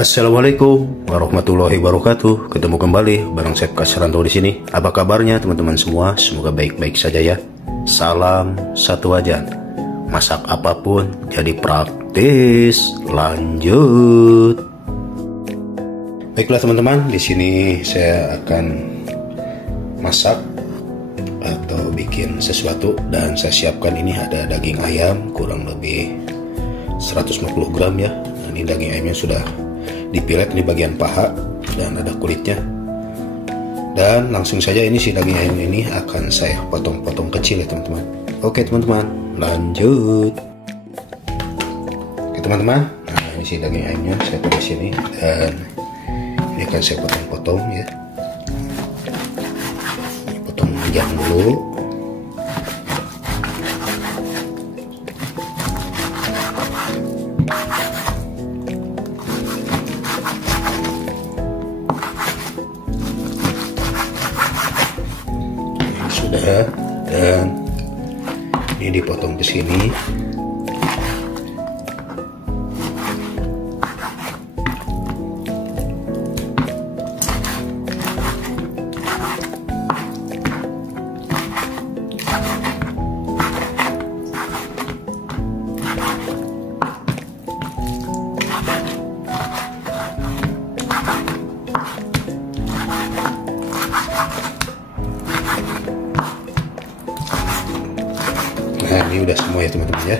Assalamualaikum warahmatullahi wabarakatuh. Ketemu kembali bareng Chef Kasranto di sini. Apa kabarnya teman-teman semua? Semoga baik-baik saja ya. Salam satu wajan. Masak apapun jadi praktis. Lanjut. Baiklah teman-teman, di sini saya akan masak atau bikin sesuatu dan saya siapkan ini ada daging ayam kurang lebih 150 gram ya. Ini daging ayamnya sudah dipilet, ini bagian paha dan ada kulitnya. Dan langsung saja ini si daging ayam ini akan saya potong-potong kecil ya teman-teman. Oke teman-teman, lanjut. Oke teman-teman, nah ini si daging ayamnya saya taruh di sini dan ini akan saya potong-potong ya. Potong panjang dulu. Sudah, dan ini dipotong ke sini. Nah ini udah semua ya teman-teman ya.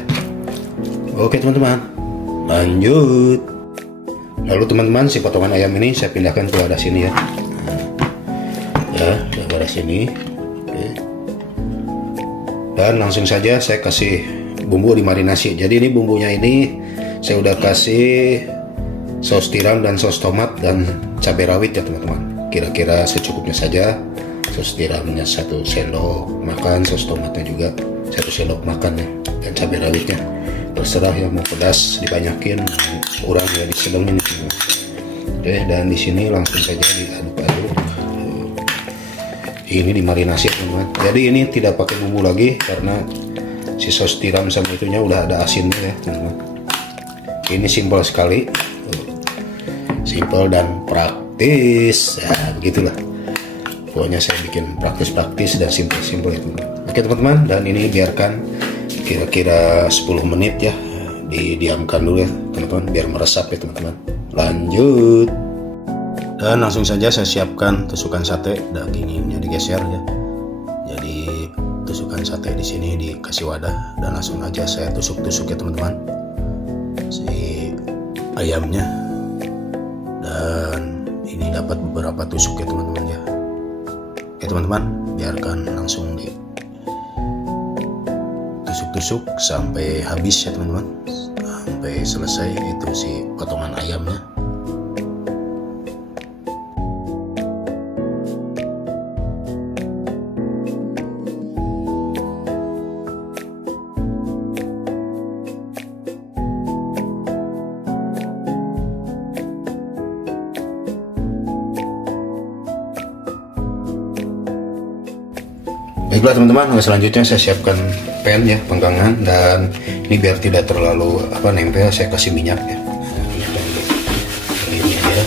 Oke teman-teman, lanjut. Lalu teman-teman, si potongan ayam ini saya pindahkan ke wadah sini ya. Ya, ke wadah sini. Oke. Dan langsung saja saya kasih bumbu dimarinasi. Jadi ini bumbunya ini saya udah kasih saus tiram dan saus tomat dan cabai rawit ya teman-teman. Kira-kira secukupnya saja. Saus tiramnya 1 sendok makan, saus tomatnya juga 1 sendok makan ya, dan cabai rawitnya terserah ya, mau pedas dibanyakin, kurang ya disedangin itu. Oke, dan di sini langsung saja diaduk-aduk. Ini dimarinasi teman-teman. Jadi ini tidak pakai bumbu lagi karena si saus tiram sama itunya udah ada asinnya ya teman-teman. Ini simpel sekali, simpel dan praktis ya, begitulah. Pokoknya saya bikin praktis-praktis dan simpel-simpel itu. Oke teman-teman, dan ini biarkan kira-kira 10 menit ya, didiamkan dulu ya teman-teman biar meresap ya teman-teman. Lanjut. Dan langsung saja saya siapkan tusukan sate, dagingnya digeser ya. Jadi tusukan sate di sini dikasih wadah dan langsung aja saya tusuk-tusuk ya teman-teman. Si ayamnya. Dan ini dapat beberapa tusuk ya teman-teman ya. Oke teman-teman, biarkan langsung di tusuk-tusuk sampai habis ya teman-teman, sampai selesai itu si potongan ayamnya. Baiklah teman-teman, selanjutnya saya siapkan pan ya, panggangan, dan ini biar tidak terlalu nempel, saya kasih minyak ya. Ini ya.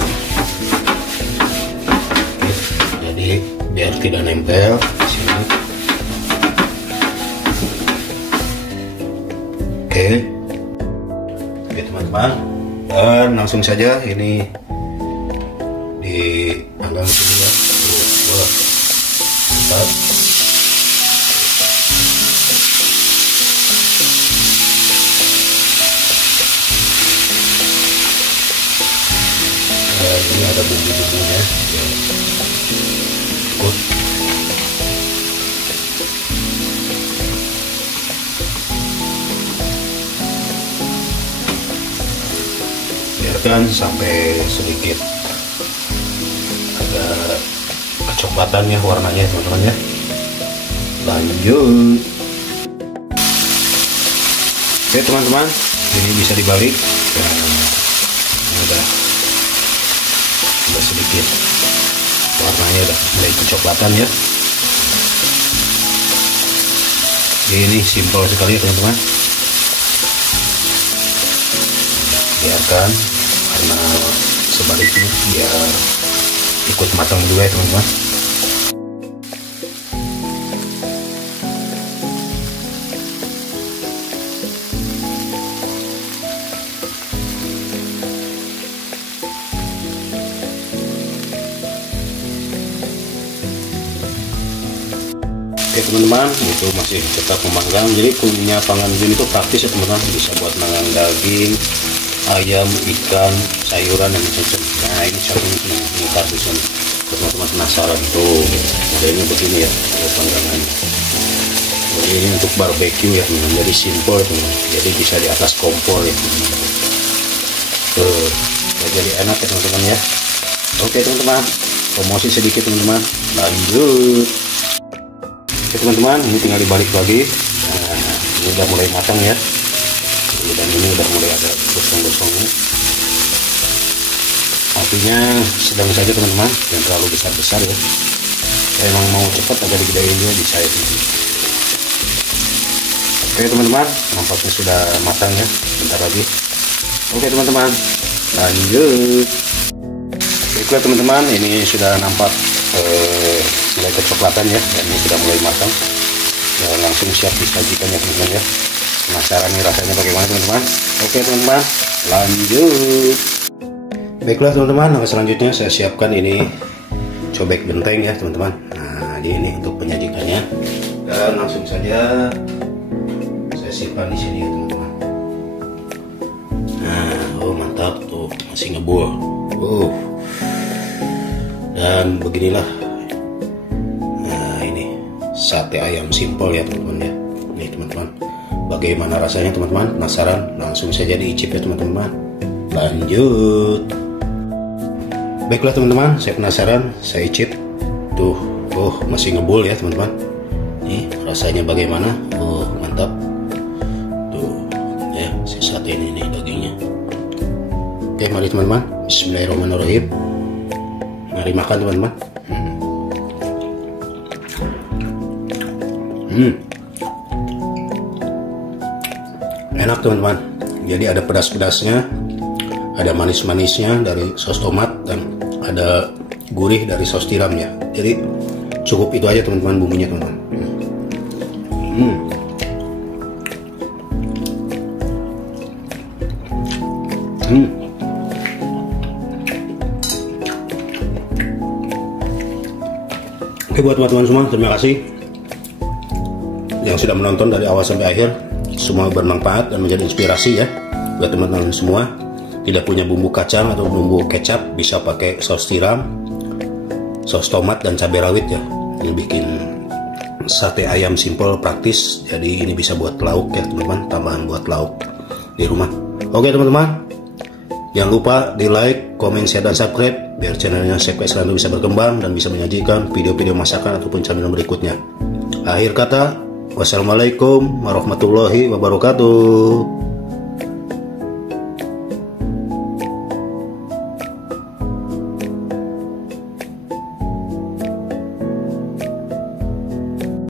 Jadi biar tidak nempel di sini. Oke, teman-teman, dan langsung saja ini dipanggang di sini ya. Cepat. Ini ada bumbu-bumbunya ya. Ikut. Biarkan sampai sedikit ada kecoklatan ya warnanya teman-teman ya. Lanjut. Oke teman-teman, ini bisa dibalik dan udah sedikit warnanya udah mulai kecoklatan ya. Ini simpel sekali ya teman-teman. Biarkan karena sebaliknya biar ikut matang juga ya teman-teman. Oke teman-teman, itu masih tetap memanggang. Jadi punya panggang gini itu praktis ya teman-teman, bisa buat manggang daging, ayam, ikan, sayuran dan macam-macam. Nah ini satu ini kardusnya, teman-teman penasaran tuh modelnya begini ya, panggangannya. Jadi ini untuk barbeque ya teman-teman, jadi simple teman-teman. Jadi bisa di atas kompor ya teman-teman. Tuh, jadi enak ya teman-teman ya. Oke teman-teman, promosi sedikit teman-teman. Lanjut. Oke teman-teman, ini tinggal dibalik lagi. Nah, ini udah mulai matang ya. Dan ini udah mulai ada gosong-gosongnya. Apinya sedang saja teman-teman, jangan terlalu besar-besar ya. Saya emang mau cepat agak digedein juga di saya ini. Oke teman-teman, nampaknya sudah matang ya. Bentar lagi. Oke teman-teman, lanjut. Baiklah teman-teman, ini sudah nampak mulai kecoklatan ya, dan ini sudah mulai matang ya, langsung siap disajikan ya teman-teman ya. Penasaran nih rasanya bagaimana teman-teman. Oke teman-teman, lanjut. Baiklah teman-teman, selanjutnya saya siapkan ini cobek benteng ya teman-teman. Nah ini untuk penyajikannya, dan langsung saja saya simpan di sini ya teman-teman. Nah oh mantap tuh, masih ngebul. Dan beginilah sate ayam simpel ya teman-teman ya. Nih teman-teman, bagaimana rasanya teman-teman? Penasaran? Langsung saja diicip ya teman-teman. Lanjut. Baiklah teman-teman, saya penasaran, saya icip. Tuh, masih ngebul ya teman-teman. Nih rasanya bagaimana? Mantap. Tuh, ya si sate ini nih dagingnya. Oke, mari teman-teman. Bismillahirrahmanirrahim. Mari makan teman-teman. Enak teman-teman. Jadi ada pedas-pedasnya, ada manis-manisnya dari saus tomat, dan ada gurih dari saus tiramnya. Jadi cukup itu aja teman-teman bumbunya teman-teman. Oke, buat teman-teman semua, terima kasih yang sudah menonton dari awal sampai akhir. Semua bermanfaat dan menjadi inspirasi ya buat teman-teman semua. Tidak punya bumbu kacang atau bumbu kecap, bisa pakai saus tiram, saus tomat, dan cabai rawit ya. Ini bikin sate ayam simple, praktis. Jadi ini bisa buat lauk ya teman-teman, tambahan buat lauk di rumah. Oke teman-teman, jangan lupa di like, komen, share, dan subscribe biar channelnya Chef selalu bisa berkembang dan bisa menyajikan video-video masakan ataupun camilan berikutnya. Akhir kata, wassalamualaikum warahmatullahi wabarakatuh.